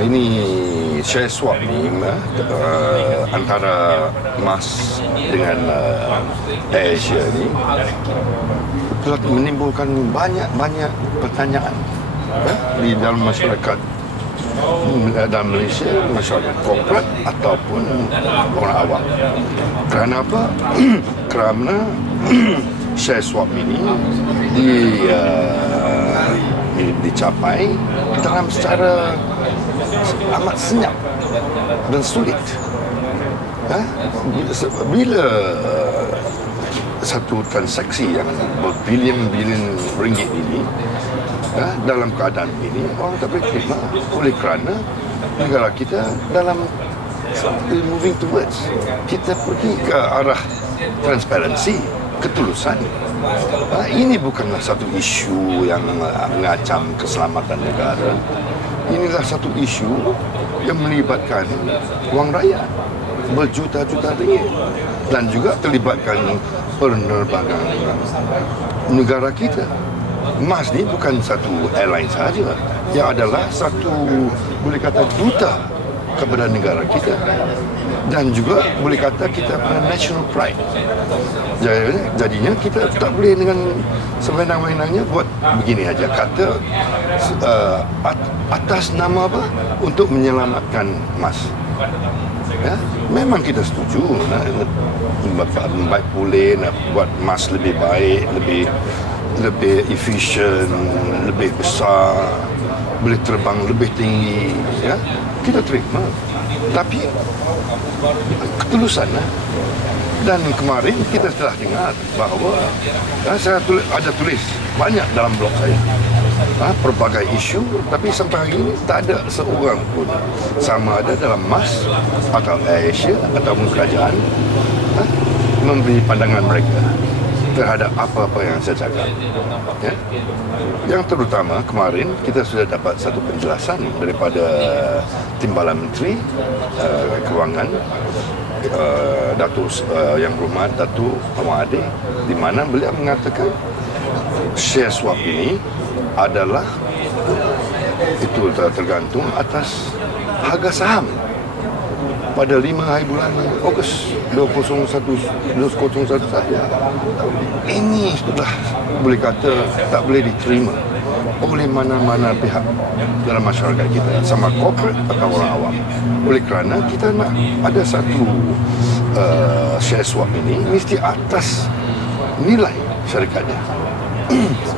Ini share swap ni antara MAS dengan AirAsia ni telah menimbulkan banyak pertanyaan di dalam masyarakat dalam Malaysia, masyarakat korporat ataupun orang awam. Kerana apa? Kerana share swap ini dicapai dalam secara amat senyap dan sulit. Bila satu transaksi yang berbilion-bilion ringgit ini dalam keadaan ini, orang tak boleh terima oleh kerana negara kita dalam moving towards, kita pergi ke arah transparansi, ketulusan. Ini bukanlah satu isu yang mengacam keselamatan negara. Inilah satu isu yang melibatkan wang rakyat berjuta-juta ringgit dan juga terlibatkan penerbangan negara kita. MAS ni bukan satu airline sahaja, yang adalah satu, boleh kata, duta kepada negara kita, dan juga boleh kata kita punya national pride. Jadinya kita tak boleh dengan sewenang-wenangnya buat begini aja, kata atas nama apa, untuk menyelamatkan MAS. Memang kita setuju baik pulih, nak buat MAS lebih baik, lebih efisien, lebih besar, boleh terbang lebih tinggi, kita terima. Tapi ketulusan dan kemarin kita telah dengar bahawa saya ada tulis banyak dalam blog saya pelbagai isu, tapi sampai hari ini tak ada seorang pun, sama ada dalam MAS atau AirAsia ataupun kerajaan, memberi pandangan mereka terhadap apa-apa yang saya cakap. Yang terutama kemarin kita sudah dapat satu penjelasan daripada Timbalan Menteri Kewangan, Datuk Yang Berhormat Datuk Mahathir, di mana beliau mengatakan share swap ini adalah itu tergantung atas harga saham pada 5 hari bulan Ogos 2001 saja. Ini sudah boleh kata tak boleh diterima oleh mana-mana pihak dalam masyarakat kita, sama korporat atau orang awam. Oleh kerana kita nak ada satu share swap ini mesti atas nilai syarikatnya.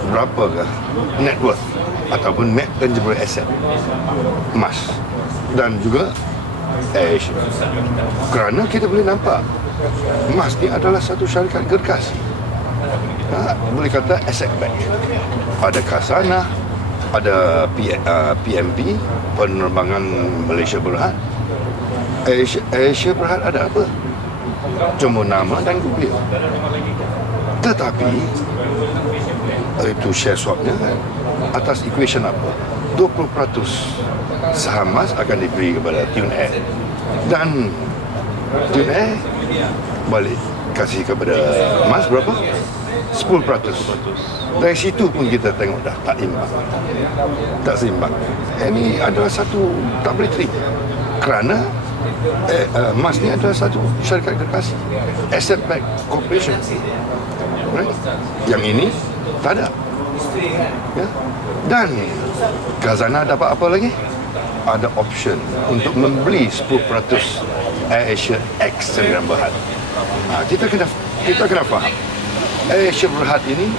Berapakah net worth ataupun net tangible asset MAS dan juga AirAsia. Kerana kita boleh nampak MAS ni adalah satu syarikat gergasi, boleh kata asset back. Ada Khazanah, ada PMP, Penerbangan Malaysia Berhad. AirAsia Berhad ada apa? Cuma nama dan goodwill. Tetapi itu share swapnya atas equation apa? 20% saham MAS akan diberi kepada Tune Air, dan Tune Air balik kasih kepada MAS berapa? 10%. Dari situ pun kita tengok dah tak imbang, tak seimbang. Ini adalah satu tak boleh terima, kerana MAS ni adalah satu syarikat gergasi, asset backed corporation, right? Yang ini tak ada. Dan Khazanah dapat apa lagi? Ada option untuk membeli 10% AirAsia X Sdn Bhd. Kita kena faham, AirAsia Berhad ini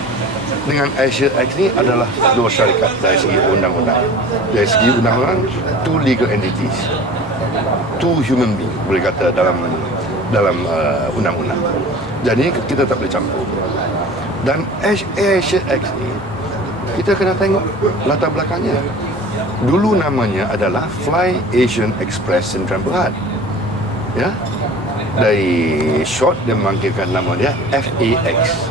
dengan AirAsia X ni adalah dua syarikat dari segi undang-undang. Dari segi undang-undang, two legal entities, two human being, boleh kata dalam undang-undang. Jadi kita tak boleh campur. Dan AirAsia X ni kita kena tengok latar belakangnya. Dulu namanya adalah Fly Asian Express Sdn Bhd. Dari short dia memanggilkan nama dia FAX.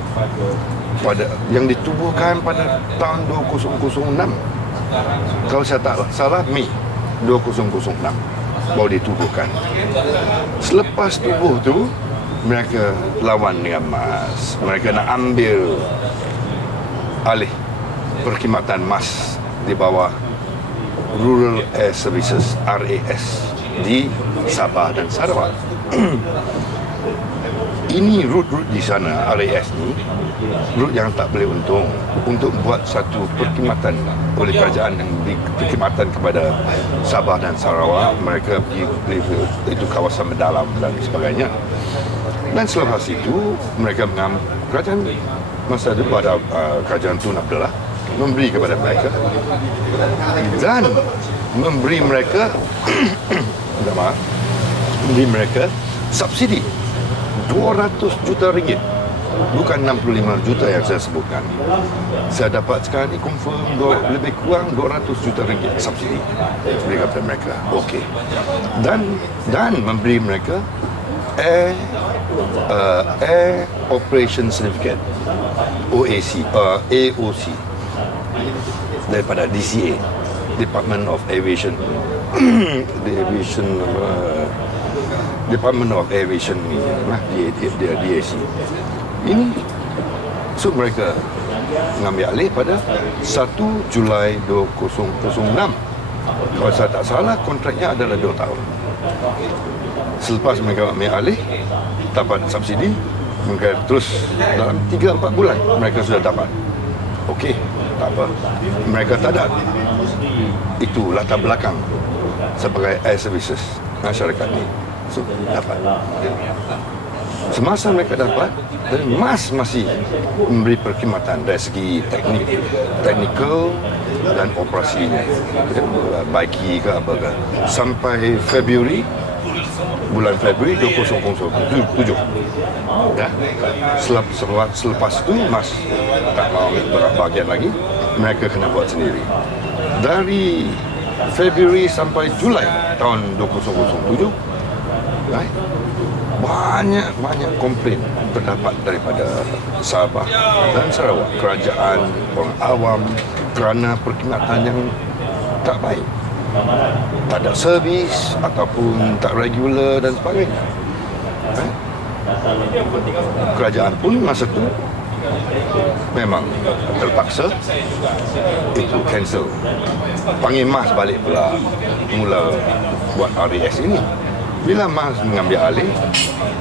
Yang ditubuhkan pada tahun 2006. Kalau saya tak salah, Mei 2006 baru ditubuhkan. Selepas tubuh tu, mereka lawan dengan MAS. Mereka nak ambil alih perkhidmatan MAS di bawah Rural Air Services RAS di Sabah dan Sarawak. Ini route di sana, RAS ni route yang tak boleh untung untuk buat satu perkhidmatan oleh kerajaan yang perkhidmatan kepada Sabah dan Sarawak. Mereka pergi itu kawasan mendalam dan sebagainya. Dan selepas itu mereka kerajaan masa itu pada kerajaan Tun Abdullah memberi kepada mereka dan memberi mereka memberi mereka subsidi 200 juta ringgit, bukan 65 juta yang saya sebutkan. Saya dapat sekarang ni confirm lebih kurang 200 juta ringgit subsidi beri kepada mereka. Okey. Dan memberi mereka Air Operation Certificate AOC daripada DCA, Department of Aviation Department of Aviation ni, dia DAC. Ini so mereka mengambil alih pada 1 Julai 2006. Kalau saya tak salah, kontraknya adalah 2 tahun. Selepas mereka ambil alih, dapat subsidi, mereka terus dalam 3-4 bulan mereka sudah dapat. Okey, tak apa. Mereka tak ada itu latar belakang sebagai air services masyarakat ni. So, dapat. Semasa mereka dapat, dan MAS masih memberi perkhidmatan dari segi teknikal dan operasinya. Baiki ke apa ke. Sampai bulan Februari 2007. Ya. Selepas itu MAS tak mau ambil bahagian lagi, mereka kena buat sendiri. Dari Februari sampai Julai tahun 2007, banyak komplain terdapat daripada Sabah dan Sarawak, kerajaan, orang awam, kerana perkhidmatan yang tak baik, tak ada servis ataupun tak regular dan sebagainya. Kerajaan pun masa tu memang terpaksa itu cancel, panggil MAS balik pula, mula buat RAS ini. Bila MAS mengambil alih,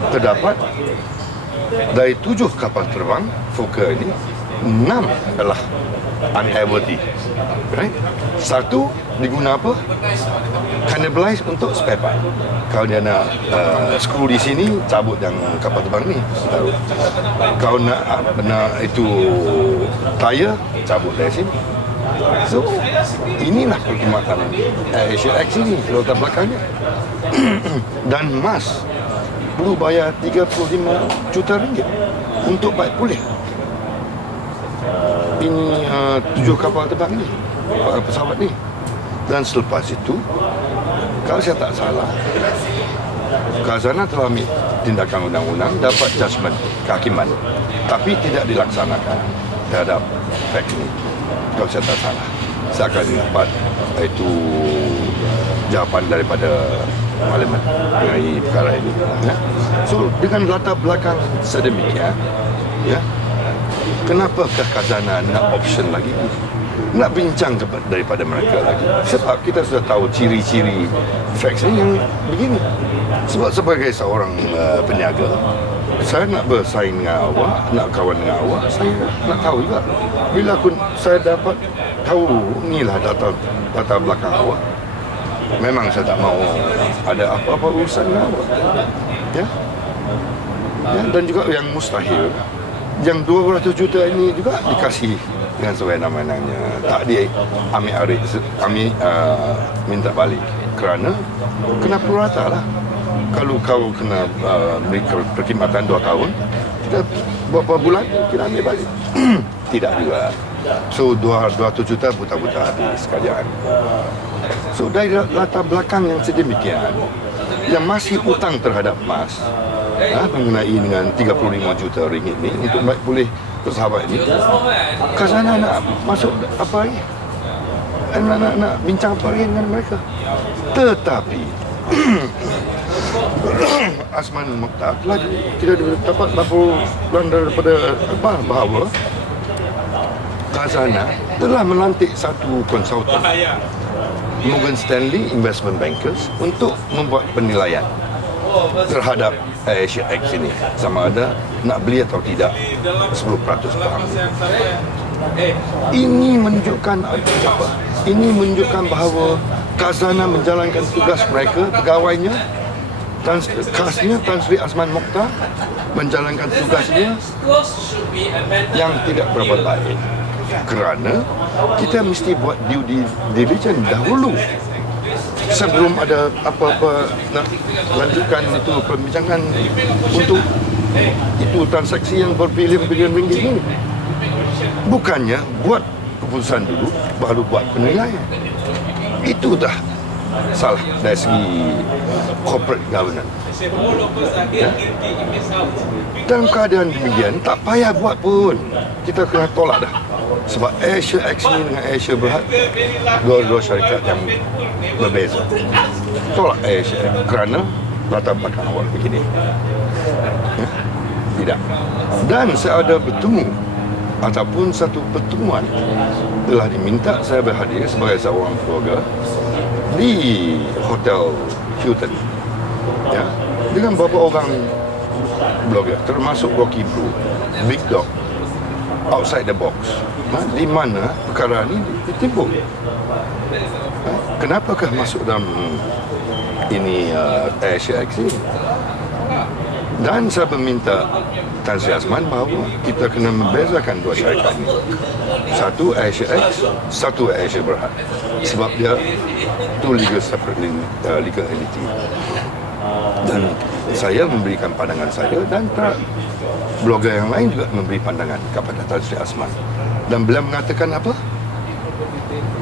terdapat dari 7 kapal terbang Fokker ini, 6 adalah unairworthy. Right? 1 diguna apa? Cannibalize untuk spare part. Kalau dia nak skru di sini, cabut yang kapal terbang ni. Kalau nak itu tayar, cabut dari sini. So, inilah perkhidmatan Asia X ini, latar belakangnya. Dan MAS perlu bayar 35 juta ringgit untuk baik pulih ini 7 kapal terbang ni, pesawat ni. Dan selepas itu, kalau saya tak salah, Khazanah telah ambil tindakan undang-undang, dapat judgement kehakiman, tapi tidak dilaksanakan terhadap fact ini. Kalau saya tak salah, saya akan dapat itu jawapan daripada Parlimen mengenai perkara ini. Ya. So, dengan latar belakang sedemikian, ya, kenapakah Khazanah nak option lagi? Nak bincang daripada mereka lagi? Sebab kita sudah tahu ciri-ciri facts ni yang begini. Sebab sebagai seorang peniaga, saya nak bersaing dengan awak, nak kawan dengan awak, saya nak tahu juga. Bila saya dapat tahu inilah data belakang awak, memang saya tak mahu ada apa-apa urusan dengan awak. Ya? Ya, dan juga yang mustahil, yang 200 juta ini juga dikasih dengan sewenang-wenangnya, tak diambil alih, kami minta balik kerana kena prorata lah. Kalau kau kena beri perkhidmatan 2 tahun, kita beberapa bulan kita ambil balik. Tidak juga. So 200 juta buta-buta habis kerajaan. So dari latar belakang yang sedemikian, yang masih hutang terhadap MAS mengenai dengan 35 juta ringgit ni untuk baik pulih pesawat ini, Khazanah nak masuk apa lagi? Nak bincang apa lagi dengan mereka? Tetapi Azman Mokhtar lagi kita dapat laporan daripada bahawa Khazanah telah melantik satu konsultan Morgan Stanley Investment Bankers untuk membuat penilaian terhadap AirAsia X ini, sama ada nak beli atau tidak 10% faham. Ini menunjukkan apa? Ini menunjukkan bahawa Khazanah menjalankan tugas mereka, pegawainya, khasnya Tan Sri Azman Mokhtar menjalankan tugasnya yang tidak berapa baik. Kerana kita mesti buat due diligence dahulu sebelum ada apa-apa nak lanjutkan itu perbincangan untuk itu transaksi yang berbilion-bilion ringgit ini. Bukannya buat keputusan dulu baru buat penilaian. Itu dah salah dari segi corporate governance. Ya? Dalam keadaan demikian tak payah buat pun, kita kena tolak dah. Sebab AirAsia X ni dengan AirAsia Berhad dua-dua syarikat yang berbeza. Tolak AirAsia X kerana latar belakang awal begini. Ya? Tidak. Dan saya ada bertemu ataupun satu pertemuan telah diminta saya berhadir sebagai seorang keluarga di Hotel Hilton, ya, dengan beberapa orang blogger termasuk Rocky Blue, Big Dog, Outside the Box, di mana perkara ini ditimbul. Kenapakah masuk dalam ini AirAsia X ini? Dan saya meminta Tan Sri Azman bahawa kita kena membezakan dua syarikat ini. Satu AirAsia X, satu AirAsia Berhad. Sebab dia two legal separate legal entity. Dan saya memberikan pandangan saya dan blogger yang lain juga memberi pandangan kepada Tan Sri Azman. Dan beliau mengatakan apa?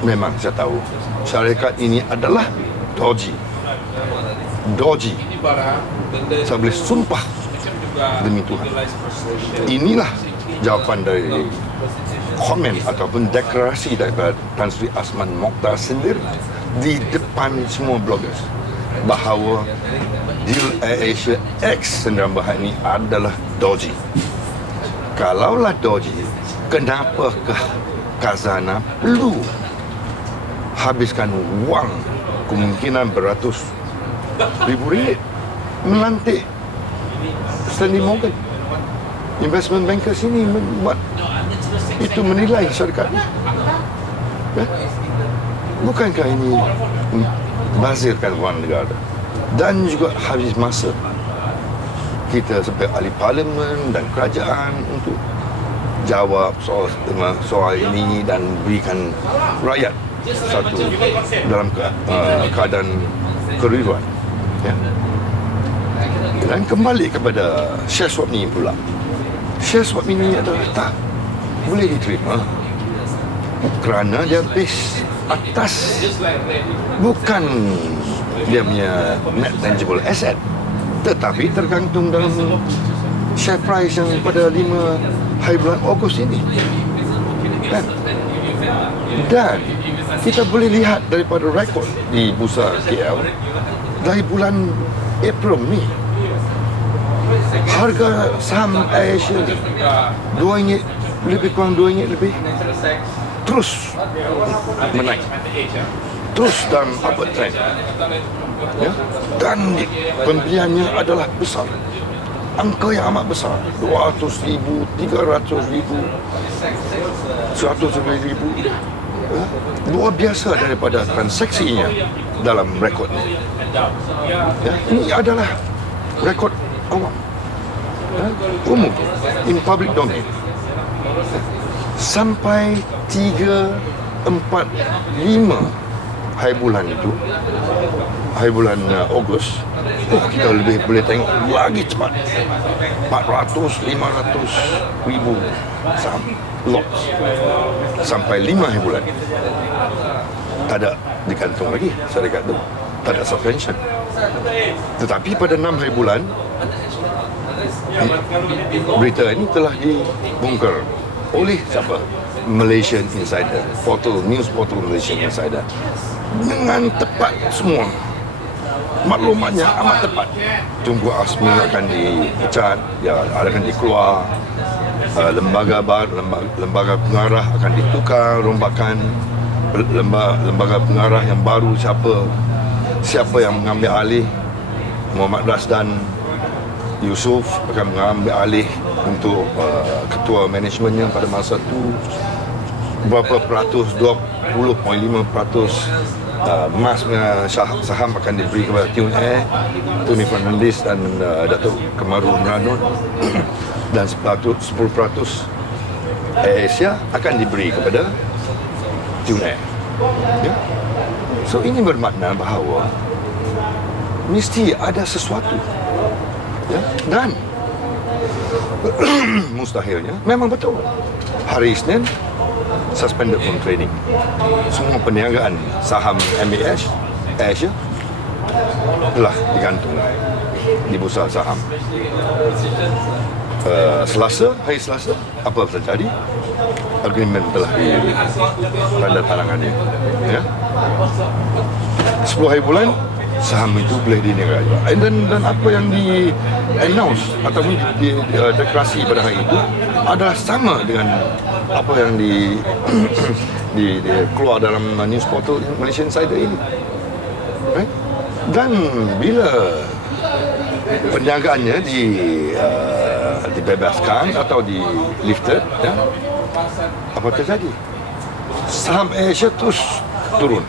Memang saya tahu syarikat ini adalah dodgy. Saya boleh sumpah demi Tuhan. Inilah jawapan dari komen ataupun deklarasi daripada Tan Sri Azman Mokhtar sendiri di depan semua bloggers bahawa deal AirAsia X Sdn Bhd ini adalah dodgy. Kalaulah dodgy, kenapakah Khazanah perlu habiskan wang kemungkinan beratus ribu ringgit melantik Stanley Morgan Investment Bankers ini membuat itu menilai syarikat ini? Ya? Bukankah ini bazirkan wang negara dan juga habis masa kita sebagai ahli parlimen dan kerajaan untuk jawab soal ini dan berikan rakyat satu dalam keadaan keriuan. Ya. Dan kembali kepada share swap ni pula. Share swap ini adalah tak boleh diterima kerana dia base atas bukan dia punya net tangible asset, tetapi tergantung dalam share price yang pada 5 hari bulan Ogos ini. Dan kita boleh lihat daripada rekod di Bursa KL dari bulan April ni, harga saham AirAsia RM2 lebih kurang RM2 lebih terus menaik, terus dalam upward trend, ya? Dan pembeliannya adalah besar, angka yang amat besar, 200,000, 300,000, 100,000, ya? Luar biasa daripada transaksinya dalam rekod ini. Ya, ini adalah rekod awam, ya, umum, in public domain. Sampai 3, 4, 5 hari bulan itu, hari bulan Ogos, kita lebih boleh tengok lagi cepat, 400, 500 ribu saham lots sampai 5 hari bulan. Tak ada dikantung lagi syarikat itu, tak ada suspension. Tetapi pada 6 hari bulan, berita ini telah dibongkar oleh siapa? Malaysian Insider, news portal Malaysian Insider, dengan tepat semua. Maklumatnya amat tepat. Tunku Asmi akan dipecat, ya, akan dikeluar, lembaga pengarah akan ditukar rombakan, lembaga pengarah yang baru, siapa yang mengambil alih. Muhammad Rasdan Yusof akan mengambil alih untuk ketua manajemennya pada masa itu. Berapa peratus, 20.5% emasnya saham akan diberi kepada Tune Air, Tony Fernandes dan Datuk Kemaru Meranut, dan 10% AirAsia akan diberi kepada Tune Air. Ya? So ini bermakna bahawa mesti ada sesuatu, ya? Dan mustahilnya memang betul hari Isnin suspended from trading. Semua perniagaan saham MAS Asia telah digantung di bursa saham. Hari Selasa apa terjadi? Agreement telah ditandatangannya. Ya. 10 hari bulan saham itu boleh diniaga. Dan apa yang di announce ataupun deklarasi pada hari itu adalah sama dengan apa yang keluar dalam news portal Malaysia Insider ini. Right? Dan bila perniagaannya dibebaskan atau di lifted, ya, apa terjadi? Saham Asia terus turun.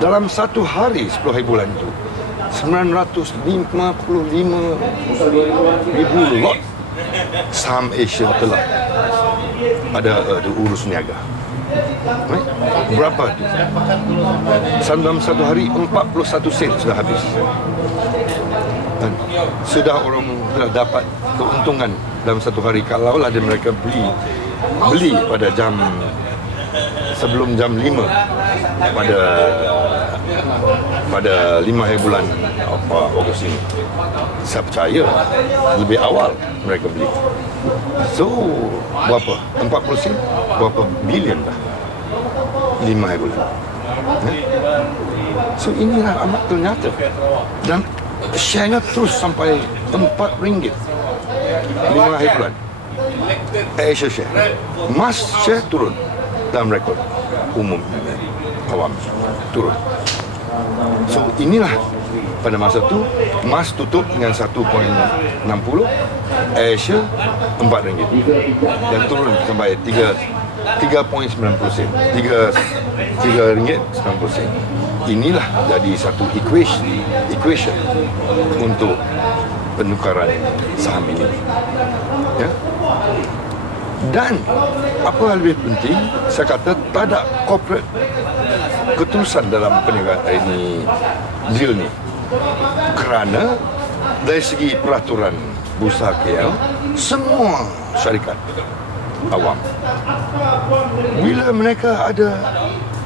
Dalam satu hari 10 hari bulan itu 955,000 lot saham Asia telah ada urus niaga. Right? Berapa itu? Dalam satu hari 41 sen sudah habis. Dan sudah orang telah dapat keuntungan dalam satu hari kalaulah mereka beli pada jam sebelum jam 5 pada 5 hari bulan Ogos ini. Saya percaya lebih awal mereka beli. So berapa? 40 sen? Berapa bilion dah? 5 hari bulan. So inilah amat ternyata. Dan share-nya terus sampai RM4 5 hari bulan. Asia share. Emas share turun dalam rekod umum awam turun. So inilah pada masa itu emas tutup dengan 1.60, Asia RM4 dan turun sampai 3.90 sen, 3 ringgit 90 sen. Inilah jadi satu equation untuk penukaran saham ini. Ya. Dan apa yang lebih penting, saya kata tak ada corporate ketulusan dalam perniagaan ini, deal ni. Kerana dari segi peraturan Bursa KL, semua syarikat awam, bila mereka ada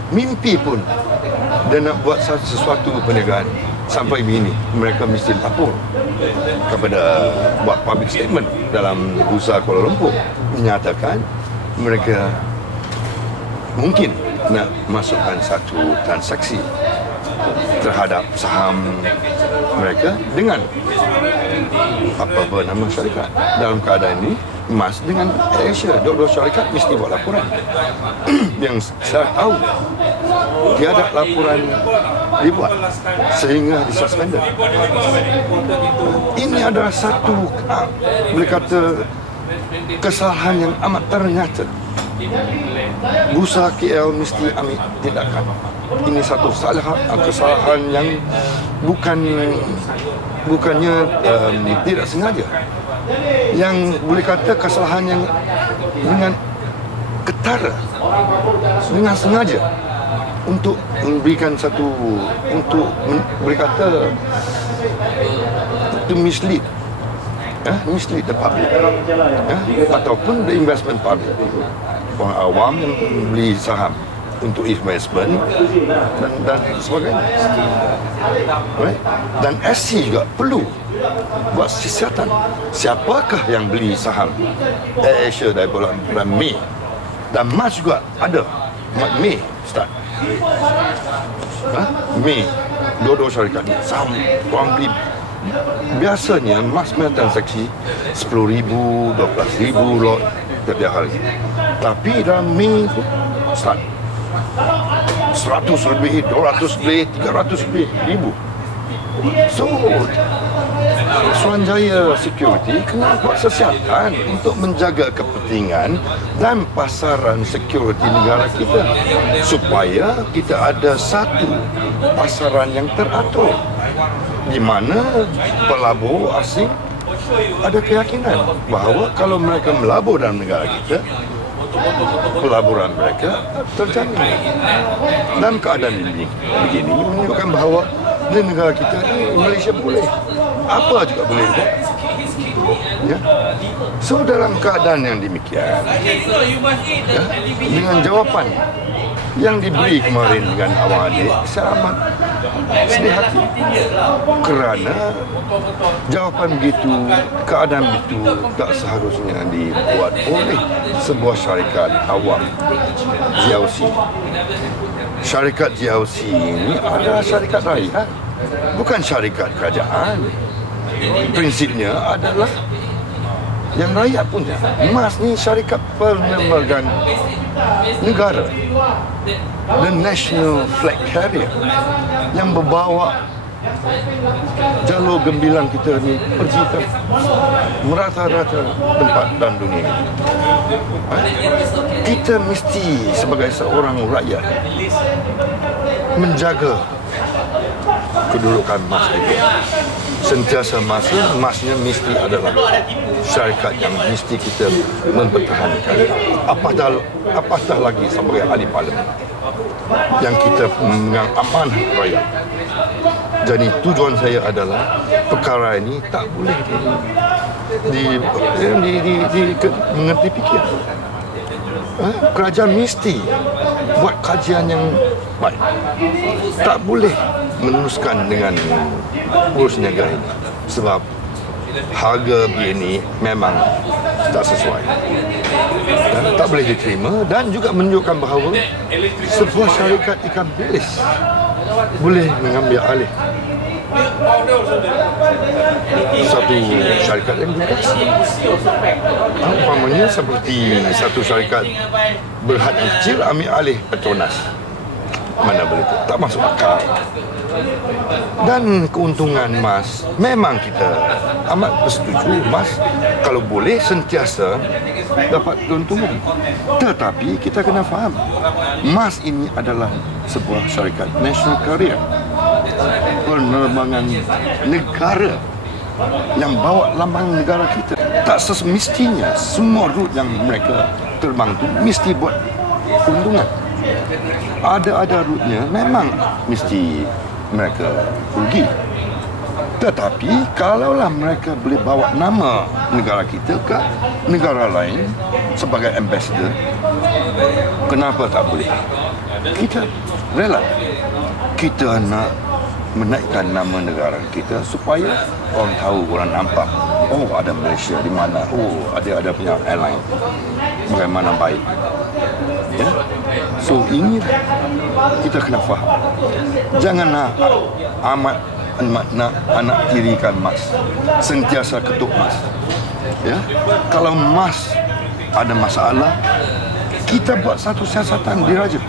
mimpi pun dan nak buat sesuatu perniagaan sampai begini, mereka mesti lapor kepada, buat public statement dalam Bursa Kuala Lumpur menyatakan mereka mungkin nak masukkan satu transaksi terhadap saham mereka dengan apa nama syarikat. Dalam keadaan ini, emas dengan Asia, dua-dua syarikat mesti buat laporan. Yang saya tahu tiada laporan dibuat sehingga disuspended. Ini adalah satu boleh kata kesalahan yang amat ternyata. Bursa KL mesti ambil tindakan. Ini satu kesalahan yang bukannya tidak sengaja. Yang boleh kata kesalahan yang dengan ketara, dengan sengaja untuk memberikan satu, untuk boleh kata to mislead the public, ataupun the investment public, orang awam yang beli saham untuk investment dan sebagainya. Right? Dan SC juga perlu buat siasatan. Siapakah yang beli saham AirAsia dari bulan Mei, dan Mac juga ada Mei start. Mei dua-dua syarikat ni saham orang beli. Biasanya emas transaksi 10,000, 12,000 lot setiap hari. Tapi dalam Mei start 100 lebih, 200 lebih, 300 lebih ribu. So, Suruhanjaya Security kena buat sesiatan untuk menjaga kepentingan dan pasaran security negara kita supaya kita ada satu pasaran yang teratur di mana pelabur asing ada keyakinan bahawa kalau mereka melabur dalam negara kita, pelaburan mereka terjamin. Dalam keadaan ini begini menunjukkan bahawa di negara kita ni, Malaysia boleh apa juga boleh buat. Ya. So dalam keadaan yang demikian, ya, dengan jawapan yang diberi kemarin dengan awak adik, saya amat sedih hati kerana jawapan begitu, keadaan begitu tak seharusnya dibuat oleh sebuah syarikat awam GLC. Syarikat GLC ini adalah syarikat rakyat, bukan syarikat kerajaan. Prinsipnya adalah yang rakyat punya. MAS ni syarikat penerbangan negara, the national flag carrier, yang membawa jalur gembilang kita ni pergi ke merata-rata tempat dalam dunia. Kita mesti sebagai seorang rakyat menjaga kedudukan MAS itu. Sentiasa MASnya mesti adalah syarikat yang mesti kita mempertahankan. Apatah lagi sebagai ahli parlimen yang kita memegang amanah rakyat. Jadi tujuan saya adalah perkara ini tak boleh mengerti fikir. Kerajaan mesti buat kajian yang baik. Tak boleh meneruskan dengan urus negara ini sebab harga begini memang tak sesuai dan tak boleh diterima, dan juga menunjukkan bahawa sebuah syarikat ikan bilis boleh mengambil alih satu syarikat yang bebas. Umpamanya seperti satu syarikat berhad yang kecil ambil alih Petronas, mana boleh tu, tak masuk akal. Dan keuntungan MAS, memang kita amat bersetuju MAS kalau boleh sentiasa dapat keuntungan. Tetapi kita kena faham, MAS ini adalah sebuah syarikat national carrier, penerbangan negara yang bawa lambang negara kita. Tak semestinya semua rute yang mereka terbang tu mesti buat keuntungan. Ada rutenya memang mesti mereka rugi. Tetapi kalaulah mereka boleh bawa nama negara kita ke negara lain sebagai ambassador, kenapa tak boleh? Kita rela. Kita nak menaikkan nama negara kita supaya orang tahu, orang nampak, oh ada Malaysia di mana, oh ada punya airline bagaimana baik. Ya? So ini kita kena faham. Jangan anak tirikan MAS, sentiasa ketuk MAS. Ya, kalau MAS ada masalah, kita buat satu siasatan diraja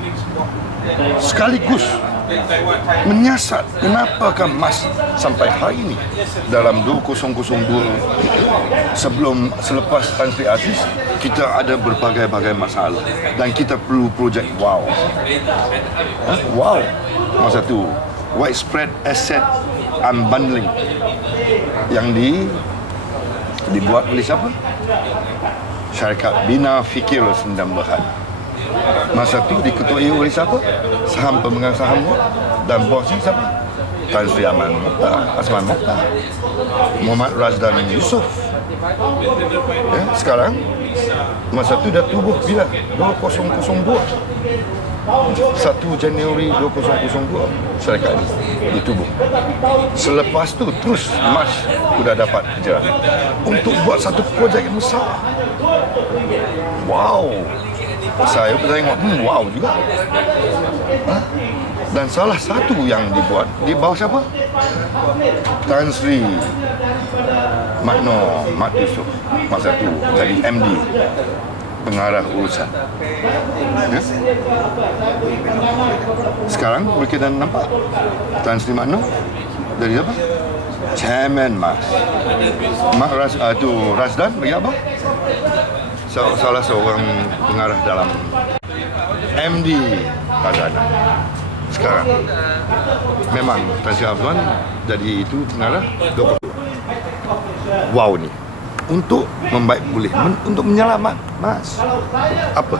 sekaligus menyiasat kenapakah MAS sampai hari ini dalam 2002 selepas Tan Sri Aziz kita ada berbagai-bagai masalah dan kita perlu projek wow. Masa tu widespread asset unbundling yang dibuat oleh siapa? Syarikat Bina Fikir Sendam Berhad. Masa tu diketuai oleh siapa? Saham pemegang saham dan bosnya siapa? Tan Sri Asman Mokhtar, Muhammad Razdan Yusof. Ya, sekarang masa tu dah tubuh bila 2002, 1 Januari 2002 syarikat ini ditubuh. Selepas tu terus MAS sudah dapat kerja untuk buat satu projek yang besar. Wow, saya tengok wow juga. Dan salah satu yang dibuat di bawah siapa? Tan Sri Mat Yusof masa tu jadi MD pengarah urusan. Ya? Sekarang kita nampak Tan Sri Makno dari apa? Chairman MAS. Razdan bagi apa? Salah seorang pengarah dalam MD Khazanah. Sekarang memang Tan Sri Afwan jadi itu pengarah. Wow ni untuk membaik pulih, untuk menyelamat MAS. Apa?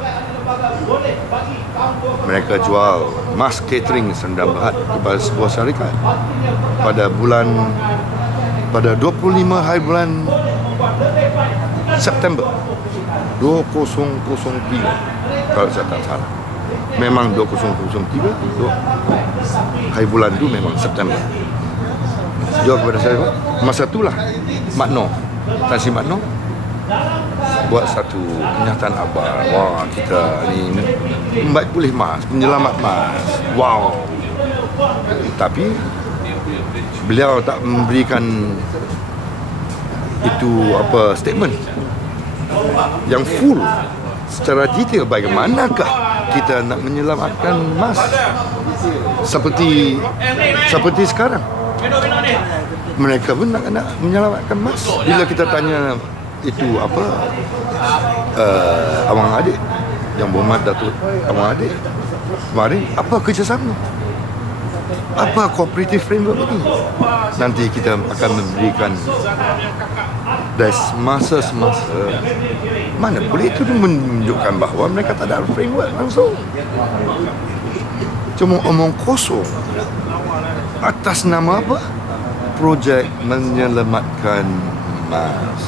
Mereka jual MAS Catering Sendang Berhad kepada sebuah syarikat pada 25 hari bulan September 2003 kalau saya tak salah. Memang 2003 hari bulan itu memang September. Jual kepada saya, masa itulah Makno, Tan Sri Makno buat satu kenyataan abal. Wah, kita ni membaik pulih MAS, penyelamat MAS. Wow. Tapi beliau tak memberikan itu apa statement yang full secara detail bagaimanakah kita nak menyelamatkan MAS seperti sekarang. Mereka pun nak menyelamatkan MAS. Bila kita tanya itu apa Abang Adik yang berhormat Datuk Abang Adik kemarin, apa kerjasama, apa cooperative framework ini, nanti kita akan memberikan masa mana boleh itu menunjukkan bahawa mereka tak ada framework langsung, cuma omong kosong atas nama apa? Projek menyelamatkan MAS.